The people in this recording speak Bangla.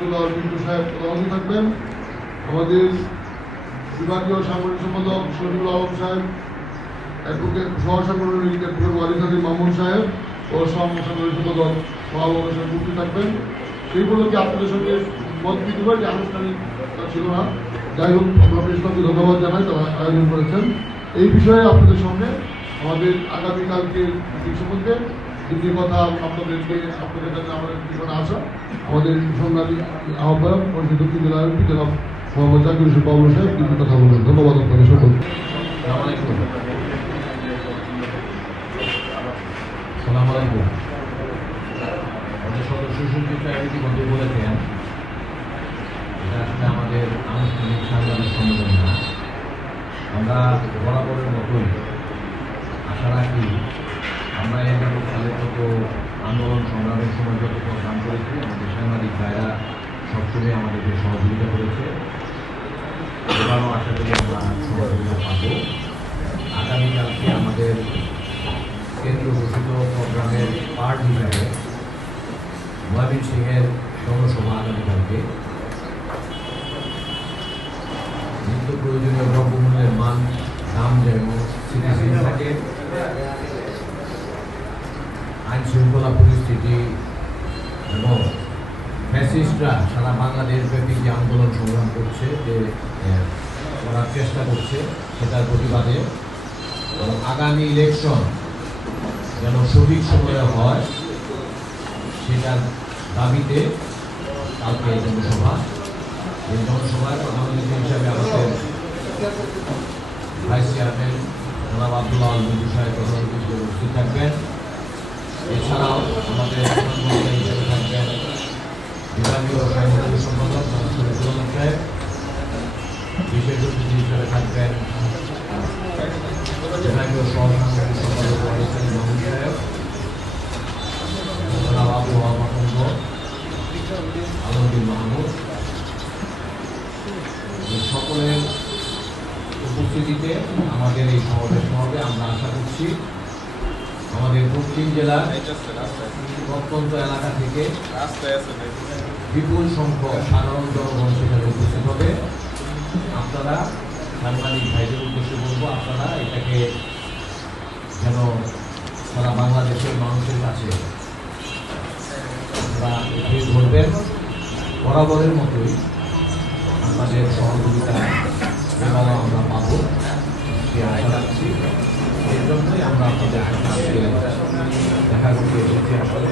মজুমদার পিন্টু সাহেব প্রধান থাকবেন, আমাদের বিভাগীয় সাংগঠনিক সম্পাদক শহীদুল আলম সাহেব, অ্যাডভোকেট সহসাংগঠনিক অ্যাডভোকেট ওয়ালিদ হাকিম মামুন সাহেব ও সাংগঠনিক সম্পাদক মহাবত সাহেব মুক্তি থাকবেন। সেইগুলোকে আপনাদের সঙ্গে মত বিনিময় যে আনুষ্ঠানিক ছিল না, যাই হোক আমরা প্রেসক্লাবকে ধন্যবাদ জানাই, তারা আয়োজন করেছেন। এই বিষয়ে আপনাদের সঙ্গে আমাদের আগামীকালকে মিটিং সম্বন্ধে যে কথা আপনাদের কাছে আমাদের ঠিকানা আসা, আমাদের সংগ্রামী আহ্বায়ক পরিষদ দক্ষিণ জেলা এমপি জনাব মোহাম্মদ জাকির হোসেন বাবু সাহেব কিছু কথা বলবেন। ধন্যবাদ আপনাদের সকল। সদস্য সচিবরা ইতিমধ্যে বলেছেন এটা আসলে আমাদের আনুষ্ঠানিক সাংবাদিক সম্মেলন না। আমরা বরাবরের মতোই আশা রাখি আমরা এর সালের মতো আন্দোলন সংগ্রামের সময় যত কাম করেছি আমাদের সাংবাদিক ভাইরা সবসময় আমাদেরকে সহযোগিতা করেছে। এবারও আশা করি আমরা সহযোগিতা পাব। আগামীকালকে আমাদের কেন্দ্র ঘোষিত প্রোগ্রামের পার্ট হিসাবে ময়মনসিংহের জনসভা আগামীকালকে নিত্য প্রয়োজনীয় দ্রব্যমূল্যের দাম যেন স্থিতিশীল থাকে, আইন শৃঙ্খলা পরিস্থিতি এবং ফ্যাসিস্টরা সারা বাংলাদেশ ব্যাপী যে আন্দোলন সংগ্রাম করছে, যে করার চেষ্টা করছে, সেটার প্রতিবাদে এবং আগামী ইলেকশন যেন সঠিক সময়ে হয় সেটার দাবিতে কালকে জনসভা। এই জনসভায় প্রধান অতিথি হিসাবে আমাদের ভাইস চেয়ারম্যান জনাব আব্দুল্লাহ আল মঞ্জুর সাহেব প্রধান অতিথি হিসেবে উপস্থিত থাকবেন। এছাড়াও আমাদের প্রধানমন্ত্রী হিসেবে থাকবেন বিভাগীয় সাংগঠনিক সম্পাদক শহীদুল আলম সাহেব, বিশেষ অতিথি হিসেবে থাকবেন বিভাগীয় সহসাংগঠনিক সম্পাদক ওয়ালিদ হাকিম মামুন সাহেব, জনাব আবু মাহমুদ আলমগীর মাহমুদ। সকলের উপস্থিতিতে আমাদের এই সমাবেশ হবে। আমরা আশা করছি আমাদের দক্ষিণ জেলার প্রত্যন্ত এলাকা থেকে বিপুল সংখ্যক সাধারণ জনগণ সেখানে উপস্থিত হবে। আপনারা সাংবাদিক ভাইদের উদ্দেশ্যে বলবো, আপনারা এটাকে যেন সারা বাংলাদেশের মানুষের কাছে আপনারা এগিয়ে ধরবেন। বরাবরের মতোই আপনাদের সহযোগিতা এবারও আমরা পাবো সে আশা রাখছি। এর জন্যই আমরা আপনাদের সাথে দেখা করতে এসেছি। আসলে